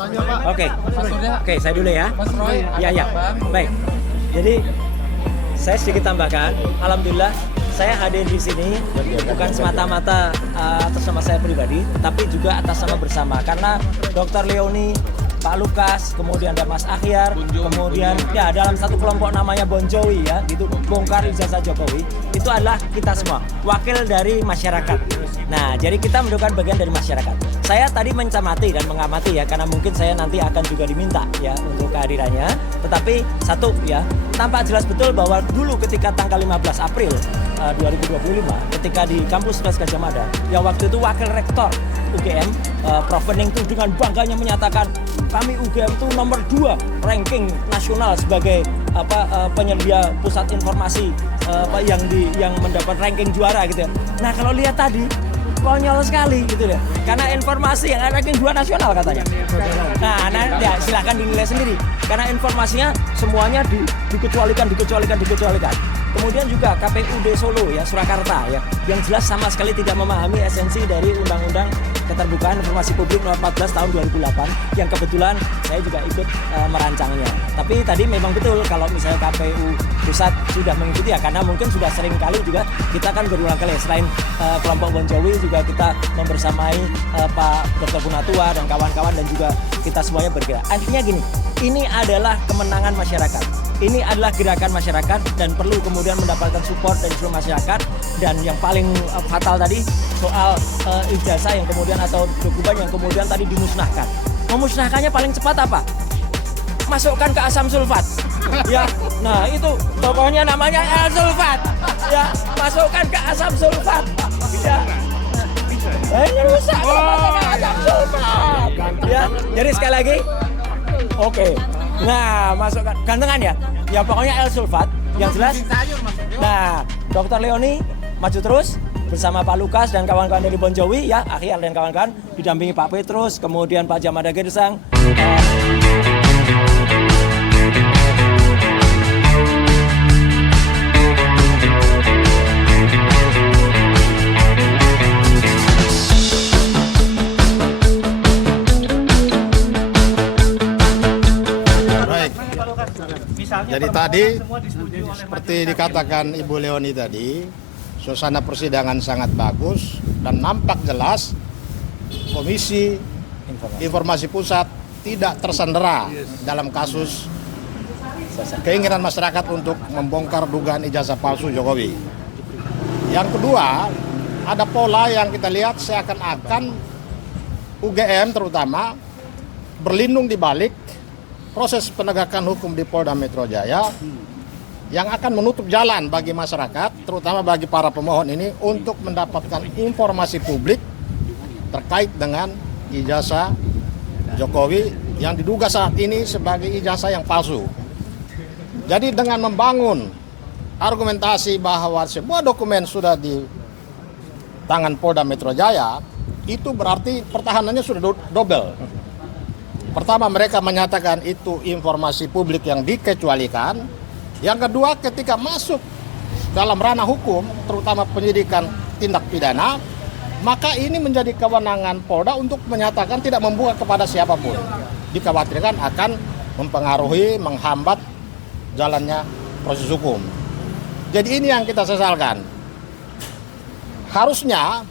Oke, oke, saya dulu ya. Mas Roy, Ya. Baik. Jadi saya sedikit tambahkan. Alhamdulillah saya hadir di sini bukan semata-mata atas nama saya pribadi, tapi juga atas nama bersama. Karena Dr. Leoni, Pak Lukas, kemudian ada Mas Akhyar, kemudian ya dalam satu kelompok namanya Bon Jovi ya, gitu bongkar ijazah Jokowi. Itu adalah kita semua wakil dari masyarakat. Nah, jadi kita merupakan bagian dari masyarakat. Saya tadi mencermati dan mengamati ya, karena mungkin saya nanti akan juga diminta ya untuk kehadirannya. Tetapi satu ya, tampak jelas betul bahwa dulu ketika tanggal 15 April 2025, ketika di kampus Universitas Gadjah Mada, yang waktu itu wakil rektor UGM, Prof. Wening itu dengan bangganya menyatakan kami UGM itu nomor 2 ranking nasional sebagai penyedia pusat informasi yang mendapat ranking juara gitu ya. Nah kalau lihat tadi konyol sekali gitu ya, karena informasi yang ranking 2 nasional katanya. Nah ya silahkan dinilai sendiri, karena informasinya semuanya dikecualikan. Kemudian juga KPUD Solo ya, Surakarta ya, yang jelas sama sekali tidak memahami esensi dari Undang-Undang Keterbukaan Informasi Publik Nomor 14 Tahun 2008 yang kebetulan saya juga ikut merancangnya. Tapi tadi memang betul kalau misalnya KPU Pusat sudah mengikuti ya, karena mungkin sudah sering kali juga kita kan berulang kali ya, selain kelompok Bon Jovi juga kita membersamai Pak Dr. Punatua dan kawan-kawan, dan juga kita semuanya bergerak. Artinya gini, ini adalah kemenangan masyarakat. Ini adalah gerakan masyarakat dan perlu kemudian mendapatkan support dari seluruh masyarakat. Dan yang paling fatal tadi soal ijazah yang kemudian atau dokumen yang kemudian tadi dimusnahkan. Memusnahkannya paling cepat apa? Masukkan ke asam sulfat. Ya, nah itu pokoknya namanya sulfat. Ya, masukkan ke asam sulfat. Ya. Ini rusak kalau masukkan asam sulfat. Ya, jadi sekali lagi. Oke. Nah, masukkan gantengan ya. Ya pokoknya sulfat yang jelas. Nah, Dr. Leoni maju terus bersama Pak Lukas dan kawan-kawan dari Bon Jovi ya, Akhyar dan kawan-kawan, didampingi Pak Petrus, kemudian Pak Jamada Girsang. Jadi tadi seperti dikatakan Ibu Leoni tadi, suasana persidangan sangat bagus dan nampak jelas Komisi Informasi Pusat tidak tersandera dalam kasus keinginan masyarakat untuk membongkar dugaan ijazah palsu Jokowi. Yang kedua, ada pola yang kita lihat seakan-akan UGM terutama berlindung di balik proses penegakan hukum di Polda Metro Jaya yang akan menutup jalan bagi masyarakat, terutama bagi para pemohon ini, untuk mendapatkan informasi publik terkait dengan ijazah Jokowi yang diduga saat ini sebagai ijazah yang palsu. Jadi dengan membangun argumentasi bahwa semua dokumen sudah di tangan Polda Metro Jaya, itu berarti pertahanannya sudah double. Pertama, mereka menyatakan itu informasi publik yang dikecualikan. Yang kedua, ketika masuk dalam ranah hukum, terutama penyidikan tindak pidana, maka ini menjadi kewenangan Polda untuk menyatakan tidak membuka kepada siapapun. Dikhawatirkan akan mempengaruhi, menghambat jalannya proses hukum. Jadi ini yang kita sesalkan. Harusnya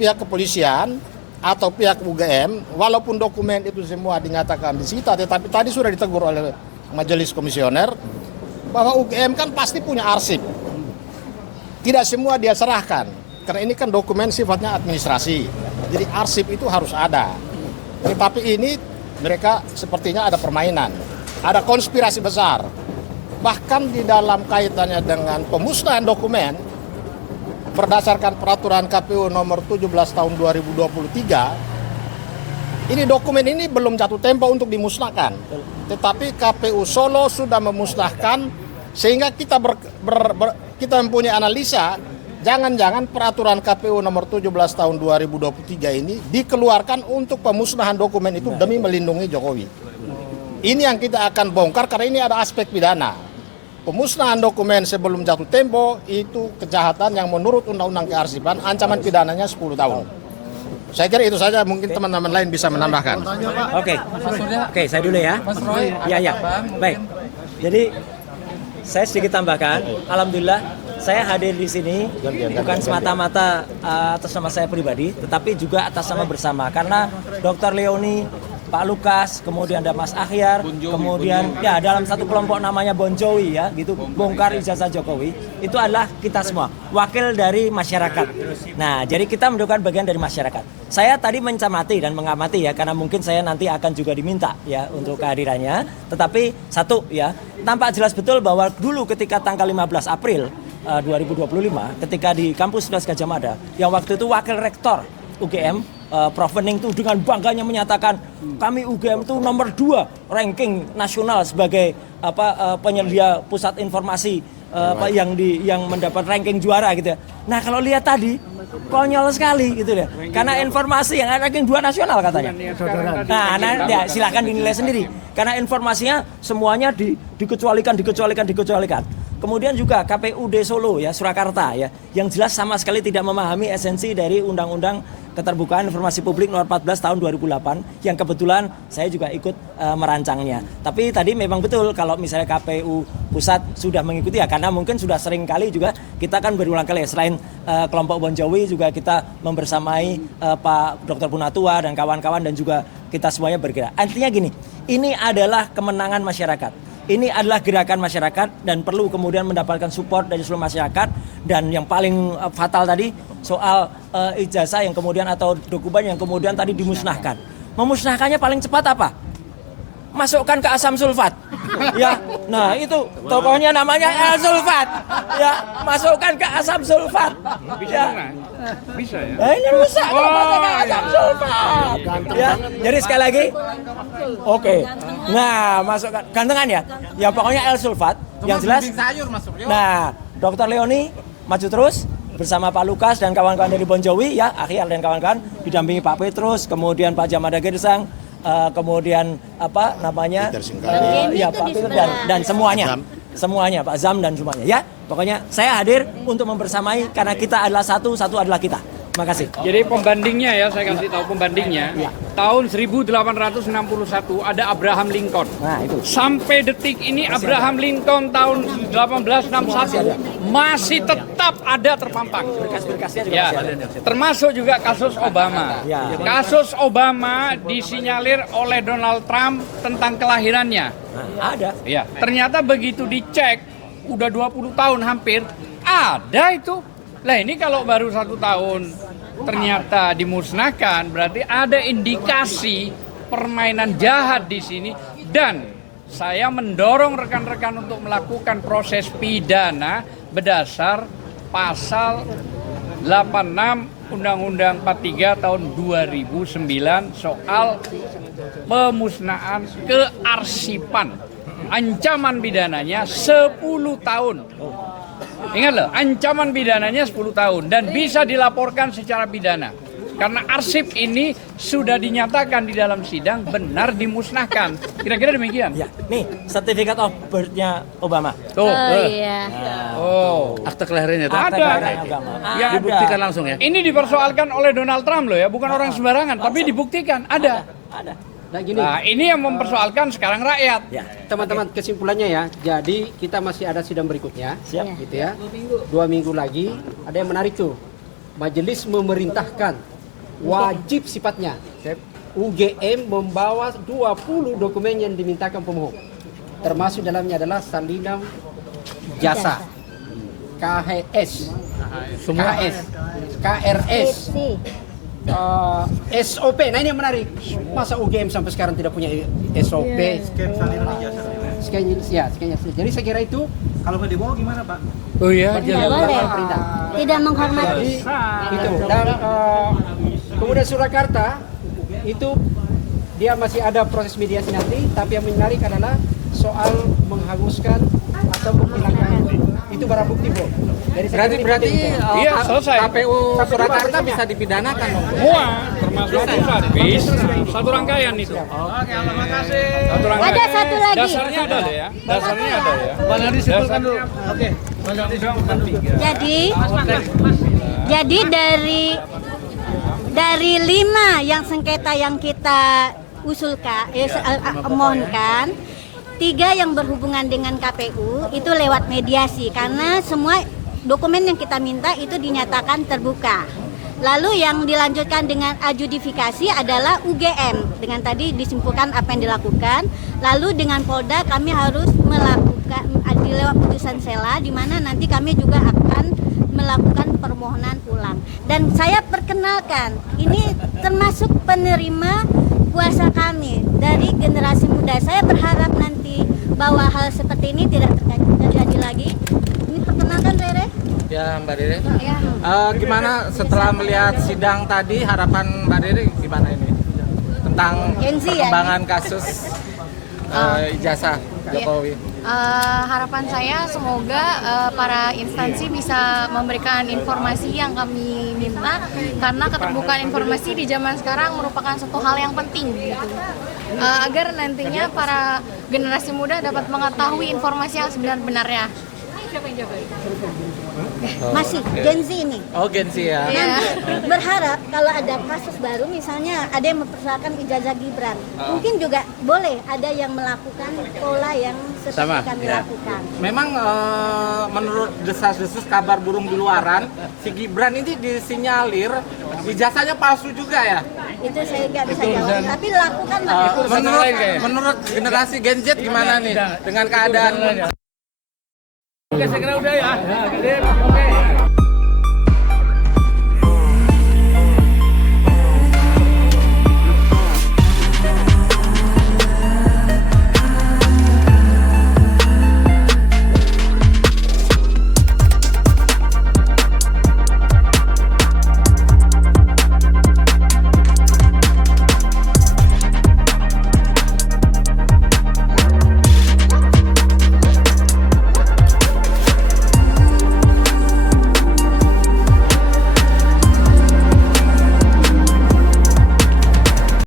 pihak kepolisian atau pihak UGM, walaupun dokumen itu semua dinyatakan disita, tetapi tadi sudah ditegur oleh majelis komisioner bahwa UGM kan pasti punya arsip. Tidak semua dia serahkan, karena ini kan dokumen sifatnya administrasi, jadi arsip itu harus ada. Tetapi ini mereka sepertinya ada permainan, ada konspirasi besar. Bahkan di dalam kaitannya dengan pemusnahan dokumen, berdasarkan peraturan KPU nomor 17 tahun 2023, ini dokumen ini belum jatuh tempo untuk dimusnahkan. Tetapi KPU Solo sudah memusnahkan, sehingga kita kita mempunyai analisa, jangan-jangan peraturan KPU nomor 17 tahun 2023 ini dikeluarkan untuk pemusnahan dokumen itu demi melindungi Jokowi. Ini yang kita akan bongkar karena ini ada aspek pidana. Pemusnahan dokumen sebelum jatuh tempo itu kejahatan yang menurut Undang-Undang Kearsipan ancaman pidananya 10 tahun. Saya kira itu saja, mungkin teman-teman lain bisa menambahkan. Oke, saya dulu ya. Ya. Baik. Jadi saya sedikit tambahkan. Alhamdulillah saya hadir di sini bukan semata-mata atas nama saya pribadi, tetapi juga atas nama bersama. Karena Dr. Leoni, Pak Lukas, kemudian ada Mas Akhyar, kemudian ya dalam satu kelompok namanya Bon Jovi ya, gitu, bongkar ijazah Jokowi, itu adalah kita semua wakil dari masyarakat. Nah, jadi kita menunjukkan bagian dari masyarakat. Saya tadi mencermati dan mengamati ya, karena mungkin saya nanti akan juga diminta ya untuk kehadirannya. Tetapi satu ya, tampak jelas betul bahwa dulu ketika tanggal 15 April 2025, ketika di kampus Universitas Gadjah Mada, yang waktu itu wakil rektor UGM, Prof. Wening itu dengan bangganya menyatakan kami UGM itu nomor 2 ranking nasional sebagai penyedia pusat informasi yang mendapat ranking juara gitu ya. Nah kalau lihat tadi konyol sekali gitu ya, karena informasi yang ranking 2 nasional katanya. Nah ya silahkan dinilai sendiri, karena informasinya semuanya dikecualikan. Kemudian juga KPUD Solo ya, Surakarta ya, yang jelas sama sekali tidak memahami esensi dari Undang-Undang Keterbukaan Informasi Publik Nomor 14 Tahun 2008 yang kebetulan saya juga ikut merancangnya. Tapi tadi memang betul kalau misalnya KPU pusat sudah mengikuti ya, karena mungkin sudah sering kali juga kita kan berulang kali ya, selain kelompok Bon Jovi juga kita membersamai Pak Dr. Punatua dan kawan-kawan, dan juga kita semuanya bergerak. Artinya gini, ini adalah kemenangan masyarakat. Ini adalah gerakan masyarakat dan perlu kemudian mendapatkan support dari seluruh masyarakat. Dan yang paling fatal tadi soal ijazah yang kemudian atau dokumen yang kemudian tadi dimusnahkan. Memusnahkannya paling cepat apa? Masukkan ke asam sulfat. Ya, nah itu tokohnya namanya El Sulfat. Ya, masukkan ke asam sulfat. Bisa ya? Ini rusak kalau masukkan asam sulfat. Ya, jadi sekali lagi. Oke. Nah, masukkan gantengan ya. Ya pokoknya El Sulfat yang jelas. Nah, Dr. Leoni maju terus bersama Pak Lukas dan kawan-kawan dari Bon Jovi ya, Akhyar dan kawan-kawan, didampingi Pak Petrus, kemudian Pak Jamada Girsang, kemudian apa namanya ya Pak Petrus dan semuanya Pak Zam dan semuanya ya. Pokoknya saya hadir untuk membersamai karena kita adalah satu adalah kita. Terima kasih. Jadi pembandingnya ya, saya kasih tahu pembandingnya. Ya. Tahun 1861 ada Abraham Lincoln. Nah, itu. Sampai detik ini Abraham Lincoln tahun 1861 masih tetap ada terpampang. Berkas-berkasnya juga Ya, masih ada. termasuk juga kasus Obama. Ya. Kasus Obama disinyalir oleh Donald Trump tentang kelahirannya. Nah, ada. Ya, ternyata begitu dicek, udah 20 tahun hampir, ada itu. Lah ini kalau baru 1 tahun ternyata dimusnahkan, berarti ada indikasi permainan jahat di sini. Dan saya mendorong rekan-rekan untuk melakukan proses pidana berdasar pasal 86 Undang-Undang 43 tahun 2009 soal pemusnahan kearsipan. Ancaman pidananya 10 tahun. Ingat loh, ancaman pidananya 10 tahun dan bisa dilaporkan secara pidana. Karena arsip ini sudah dinyatakan di dalam sidang benar dimusnahkan. Kira-kira demikian. Ya, nih sertifikat of birth-nya Obama. Tuh. Iya. Oh. Akte kelahirannya itu Ada. kelahiran Obama. Ya, dibuktikan langsung ya. Ini dipersoalkan oleh Donald Trump loh ya, bukan orang sembarangan, tapi dibuktikan ada. Ada. Nah gini, Nah, ini yang mempersoalkan sekarang rakyat. Ya. teman-teman, kesimpulannya ya, jadi kita masih ada sidang berikutnya, Siap. gitu ya. 2 minggu lagi, ada yang menarik tuh. Majelis memerintahkan, wajib sifatnya, UGM membawa 20 dokumen yang dimintakan pemohon. Termasuk dalamnya adalah salinan jasa, KHS, KS, KRS, SOP. Nah ini yang menarik. Masa UGM sampai sekarang tidak punya SOP? Scan. Jadi saya kira itu Kalau nggak dibawa gimana Pak? Oh iya, Tidak boleh. perintah. Tidak menghormati. Itu. Dan kemudian Surakarta itu dia masih ada proses mediasi nanti, tapi yang menarik adalah soal menghanguskan atau menghilangkan itu barang bukti, Bro. Berarti Iya, selesai. KPU Surakarta bisa dipidanakan dong. Semua termasuk pusat. Bisa. Satu rangkaian itu. Oke, terima kasih. Satu rangkaian. Ada satu lagi. Dasarnya ada ya. Dasarnya ada ya. Bang Andi simpulkan dulu. Oke. dari 5 yang sengketa yang kita usulkan, mohonkan, 3 yang berhubungan dengan KPU itu lewat mediasi karena semua dokumen yang kita minta itu dinyatakan terbuka. Lalu yang dilanjutkan dengan adjudifikasi adalah UGM dengan tadi disimpulkan apa yang dilakukan. Lalu dengan Polda kami harus melakukan lewat putusan sela di mana nanti kami juga akan melakukan permohonan ulang. Dan saya perkenalkan ini termasuk penerima kuasa kami dari generasi muda. Saya berharap nanti bahwa hal seperti ini tidak terjadi lagi. Ini perkenalkan Rere. Ya Mbak Rere. Ya. Gimana setelah melihat sidang tadi, harapan Mbak Rere gimana ini tentang Gen Z ya, perkembangan kasus ijazah Jokowi? Harapan saya semoga para instansi bisa memberikan informasi yang kami minta karena keterbukaan informasi di zaman sekarang merupakan satu hal yang penting gitu. Agar nantinya para generasi muda dapat mengetahui informasi yang sebenar-benarnya. Masih Gen Z ini. Oh Gen Z ya. Nanti berharap kalau ada kasus baru misalnya ada yang mempersoalkan ijazah Gibran, mungkin juga boleh ada yang melakukan pola yang seperti kami lakukan. Memang menurut desas-desus kabar burung di luaran, si Gibran ini disinyalir ijazahnya palsu juga ya. Itu saya nggak bisa jawab, tapi lakukan Menurut generasi Gen Z gimana nih dengan keadaan? Oke, saya kira udah ya. Oke.